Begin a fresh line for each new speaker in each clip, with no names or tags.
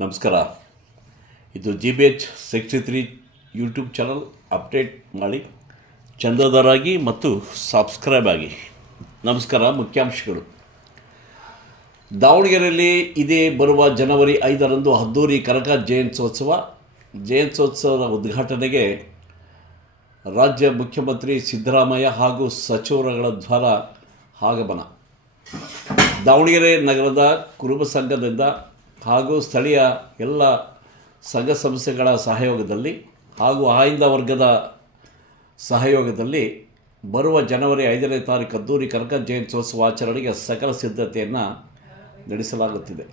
ನಮಸ್ಕಾರ. ಇದು G B H sixty three YouTube channel update ಮಾಡಿ ಚಂದಾದಾರಾಗಿ ಮತ್ತು ಸಬ್ಸ್ಕ್ರೈಬ್ ಆಗಿ. ನಮಸ್ಕಾರ ಮುಖ್ಯಾಂಶಗಳು. ದಾವಣಗೆರೆಯಲ್ಲಿ ಇದೇ ಬರುವ ಜನವರಿ ಐದರಂದು ಅದ್ದೂರಿ ಕನಕ ಜಯಂತ್ಯೋತ್ಸವ. ಜಯಂತ್ಯೋತ್ಸವದ ಉದ್ಘಾಟನೆಗೆ ರಾಜ್ಯ ಮುಖ್ಯಮಂತ್ರಿ ಸಿದ್ದರಾಮಯ್ಯ ಹಾಗೂ ಸಚಿವರುಗಳ ದ್ವಾರ ಆಗಮನ. ದಾವಣಗೆರೆ ನಗರದ ಕುರುಬ ಸಂಘದಿಂದ ಹಾಗೂ ಸ್ಥಳೀಯ ಎಲ್ಲ ಸಂಘ ಸಂಸ್ಥೆಗಳ ಸಹಯೋಗದಲ್ಲಿ ಹಾಗೂ ಆಯ್ದ ವರ್ಗದ ಸಹಯೋಗದಲ್ಲಿ ಬರುವ ಜನವರಿ ಐದನೇ ತಾರೀಕು ಅದ್ದೂರಿ ಕನಕ ಜಯಂತ್ಯೋತ್ಸವ ಆಚರಣೆಗೆ ಸಕಲ ಸಿದ್ಧತೆಯನ್ನು ನಡೆಸಲಾಗುತ್ತಿದೆ.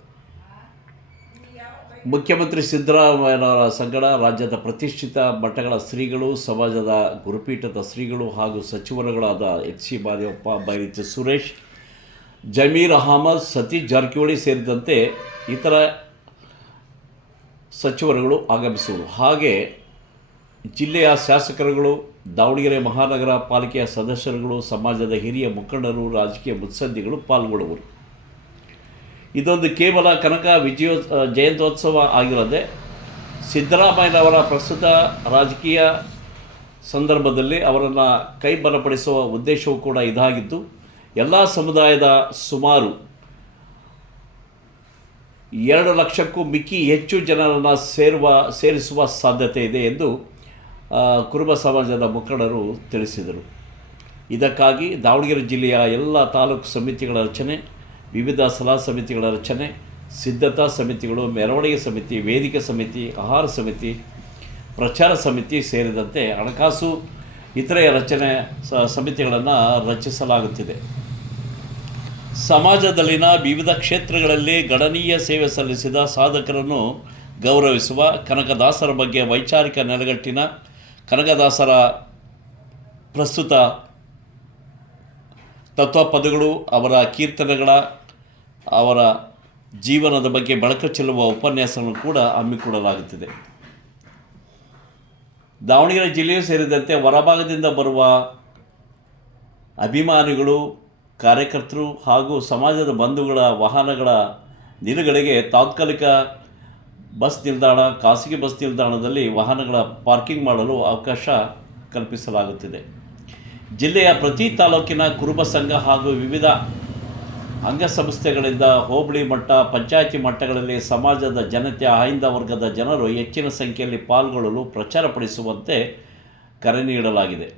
ಮುಖ್ಯಮಂತ್ರಿ ಸಿದ್ದರಾಮಯ್ಯನವರ ಸಂಗಡ ರಾಜ್ಯದ ಪ್ರತಿಷ್ಠಿತ ಮಠಗಳ ಶ್ರೀಗಳು, ಸಮಾಜದ ಗುರುಪೀಠದ ಶ್ರೀಗಳು ಹಾಗೂ ಸಚಿವರುಗಳಾದ ಎಚ್ ಸಿ ಮಾದೇವಪ್ಪ ಬೈರಿತಿ ಸುರೇಶ್, ಜಮೀರ್ ಅಹಮದ್, ಸತೀಶ್ ಜಾರಕಿಹೊಳಿ ಸೇರಿದಂತೆ ಇತರ ಸಚಿವರುಗಳು ಆಗಮಿಸುವರು ಹಾಗೆ ಜಿಲ್ಲೆಯ ಶಾಸಕರುಗಳು, ದಾವಣಗೆರೆ ಮಹಾನಗರ ಪಾಲಿಕೆಯ ಸದಸ್ಯರುಗಳು, ಸಮಾಜದ ಹಿರಿಯ ಮುಖಂಡರು, ರಾಜಕೀಯ ಮುತ್ಸದ್ದಿಗಳು ಪಾಲ್ಗೊಳ್ಳುವರು. ಇದೊಂದು ಕೇವಲ ಕನಕ ವಿಜಯೋ, ಜಯಂತ್ಯೋತ್ಸವ ಆಗಿರದೆ ಸಿದ್ದರಾಮಯ್ಯನವರ ಪ್ರಸ್ತುತ ರಾಜಕೀಯ ಸಂದರ್ಭದಲ್ಲಿ ಅವರನ್ನು ಕೈ ಬಲಪಡಿಸುವ ಉದ್ದೇಶವೂ ಕೂಡ ಇದಾಗಿದ್ದು, ಎಲ್ಲ ಸಮುದಾಯದ ಸುಮಾರು ಎರಡು ಲಕ್ಷಕ್ಕೂ ಮಿಕ್ಕಿ ಹೆಚ್ಚು ಜನರನ್ನು ಸೇರುವ, ಸೇರಿಸುವ ಸಾಧ್ಯತೆ ಇದೆ ಎಂದು ಕುರುಬ ಸಮಾಜದ ಮುಖಂಡರು ತಿಳಿಸಿದರು. ಇದಕ್ಕಾಗಿ ದಾವಣಗೆರೆ ಜಿಲ್ಲೆಯ ಎಲ್ಲ ತಾಲೂಕು ಸಮಿತಿಗಳ ರಚನೆ, ವಿವಿಧ ಸಲಹಾ ಸಮಿತಿಗಳ ರಚನೆ, ಸಿದ್ಧತಾ ಸಮಿತಿಗಳು, ಮೆರವಣಿಗೆ ಸಮಿತಿ, ವೇದಿಕೆ ಸಮಿತಿ, ಆಹಾರ ಸಮಿತಿ, ಪ್ರಚಾರ ಸಮಿತಿ ಸೇರಿದಂತೆ ಹಣಕಾಸು, ಇತರೆ ರಚನೆ ಸಮಿತಿಗಳನ್ನು ರಚಿಸಲಾಗುತ್ತಿದೆ. ಸಮಾಜದಲ್ಲಿನ ವಿವಿಧ ಕ್ಷೇತ್ರಗಳಲ್ಲಿ ಗಣನೀಯ ಸೇವೆ ಸಲ್ಲಿಸಿದ ಸಾಧಕರನ್ನು ಗೌರವಿಸುವ ಕನಕದಾಸರ ಬಗ್ಗೆ ವೈಚಾರಿಕ ನೆಲೆಗಟ್ಟಿನ ಕನಕದಾಸರ ಪ್ರಸ್ತುತ ತತ್ವ ಪದಗಳು ಅವರ ಕೀರ್ತನೆಗಳ, ಅವರ ಜೀವನದ ಬಗ್ಗೆ ಬೆಳಕು ಚೆಲ್ಲುವ ಉಪನ್ಯಾಸವನ್ನು ಕೂಡ ಹಮ್ಮಿಕೊಡಲಾಗುತ್ತಿದೆ ದಾವಣಗೆರೆ ಜಿಲ್ಲೆಯೂ ಸೇರಿದಂತೆ ಹೊರಭಾಗದಿಂದ ಬರುವ ಅಭಿಮಾನಿಗಳು ಕಾರ್ಯಕರ್ತರು ಹಾಗೂ ಸಮಾಜದ ಬಂಧುಗಳ ವಾಹನಗಳ ನಿಲುಗಡೆಗೆ ತಾತ್ಕಾಲಿಕ ಬಸ್ ನಿಲ್ದಾಣ, ಖಾಸಗಿ ಬಸ್ ನಿಲ್ದಾಣದಲ್ಲಿ ವಾಹನಗಳ ಪಾರ್ಕಿಂಗ್ ಮಾಡಲು ಅವಕಾಶ ಕಲ್ಪಿಸಲಾಗುತ್ತಿದೆ. ಜಿಲ್ಲೆಯ ಪ್ರತಿ ತಾಲೂಕಿನ ಕುರುಬ ಸಂಘ ಹಾಗೂ ವಿವಿಧ ಅಂಗಸಂಸ್ಥೆಗಳಿಂದ ಹೋಬಳಿ ಮಟ್ಟ, ಪಂಚಾಯಿತಿ ಮಟ್ಟಗಳಲ್ಲಿ ಸಮಾಜದ ಜನತೆ ಆಯ್ದ ವರ್ಗದ ಜನರು ಹೆಚ್ಚಿನ ಸಂಖ್ಯೆಯಲ್ಲಿ ಪಾಲ್ಗೊಳ್ಳಲು ಪ್ರಚಾರಪಡಿಸುವಂತೆ ಕರೆ ನೀಡಲಾಗಿದೆ.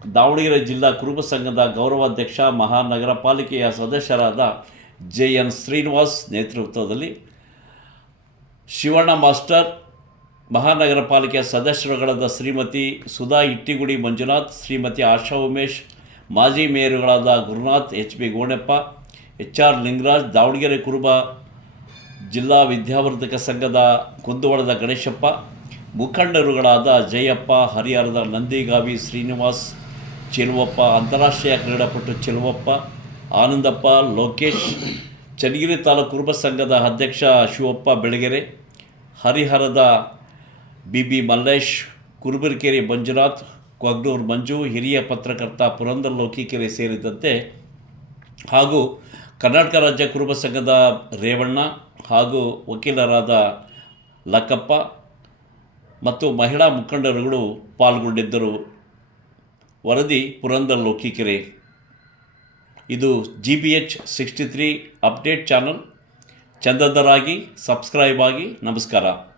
ದಾವಣಗೆರೆ ಜಿಲ್ಲಾ ಕುರುಬ ಸಂಘದ ಗೌರವಾಧ್ಯಕ್ಷ ಮಹಾನಗರ ಪಾಲಿಕೆಯ ಸದಸ್ಯರಾದ ಜೆ ಎನ್ ಶ್ರೀನಿವಾಸ್ ನೇತೃತ್ವದಲ್ಲಿ ಶಿವಣ್ಣ ಮಾಸ್ಟರ್ ಮಹಾನಗರ ಪಾಲಿಕೆಯ ಸದಸ್ಯರುಗಳಾದ ಶ್ರೀಮತಿ ಸುಧಾ ಇಟ್ಟಿಗುಡಿ ಮಂಜುನಾಥ್, ಶ್ರೀಮತಿ ಆಶಾ ಉಮೇಶ್, ಮಾಜಿ ಮೇಯರ್ಗಳಾದ Gurunath H B Goneppa H R Lingaraj, Davanagere Kuruba Zilla Vidyavardhaka ಸಂಘದ ಕುಂದುವಳದ ಗಣೇಶಪ್ಪ, ಮುಖಂಡರುಗಳಾದ ಜಯಪ್ಪ, ಹರಿಹರದ ನಂದಿಗಾವಿ ಶ್ರೀನಿವಾಸ್ ಚೆಲುವಪ್ಪ, ಅಂತಾರಾಷ್ಟ್ರೀಯ ಕ್ರೀಡಾಪಟು ಚೆಲುವಪ್ಪ, ಆನಂದಪ್ಪ, ಲೋಕೇಶ್, ಚನ್ನಗಿರಿ ತಾಲೂಕು ಕುರುಬ ಸಂಘದ ಅಧ್ಯಕ್ಷ ಶಿವಪ್ಪ ಬೆಳಗೆರೆ, ಹರಿಹರದ ಬಿ ಬಿ ಮಲ್ಲೇಶ್, ಕುರುಬರಿಕೆರೆ ಮಂಜುನಾಥ್, ಕೊಗ್ನೂರು ಮಂಜು, ಹಿರಿಯ ಪತ್ರಕರ್ತ ಪುರಂದರ್ ಲೋಕಿಕೆರೆ ಸೇರಿದಂತೆ ಹಾಗೂ ಕರ್ನಾಟಕ ರಾಜ್ಯ ಕುರುಬ ಸಂಘದ ರೇವಣ್ಣ ಹಾಗೂ ವಕೀಲರಾದ ಲಕ್ಕಪ್ಪ ಮತ್ತು ಮಹಿಳಾ ಮುಖಂಡರುಗಳು ಪಾಲ್ಗೊಂಡಿದ್ದರು. ವರದಿ ಪುರಂದರ್ ಲೋಕಿಕೆರೆ ಇದು G B H sixty three update channel. ಚಂದದರಾಗಿ, subscribe ಆಗಿ, ನಮಸ್ಕಾರ.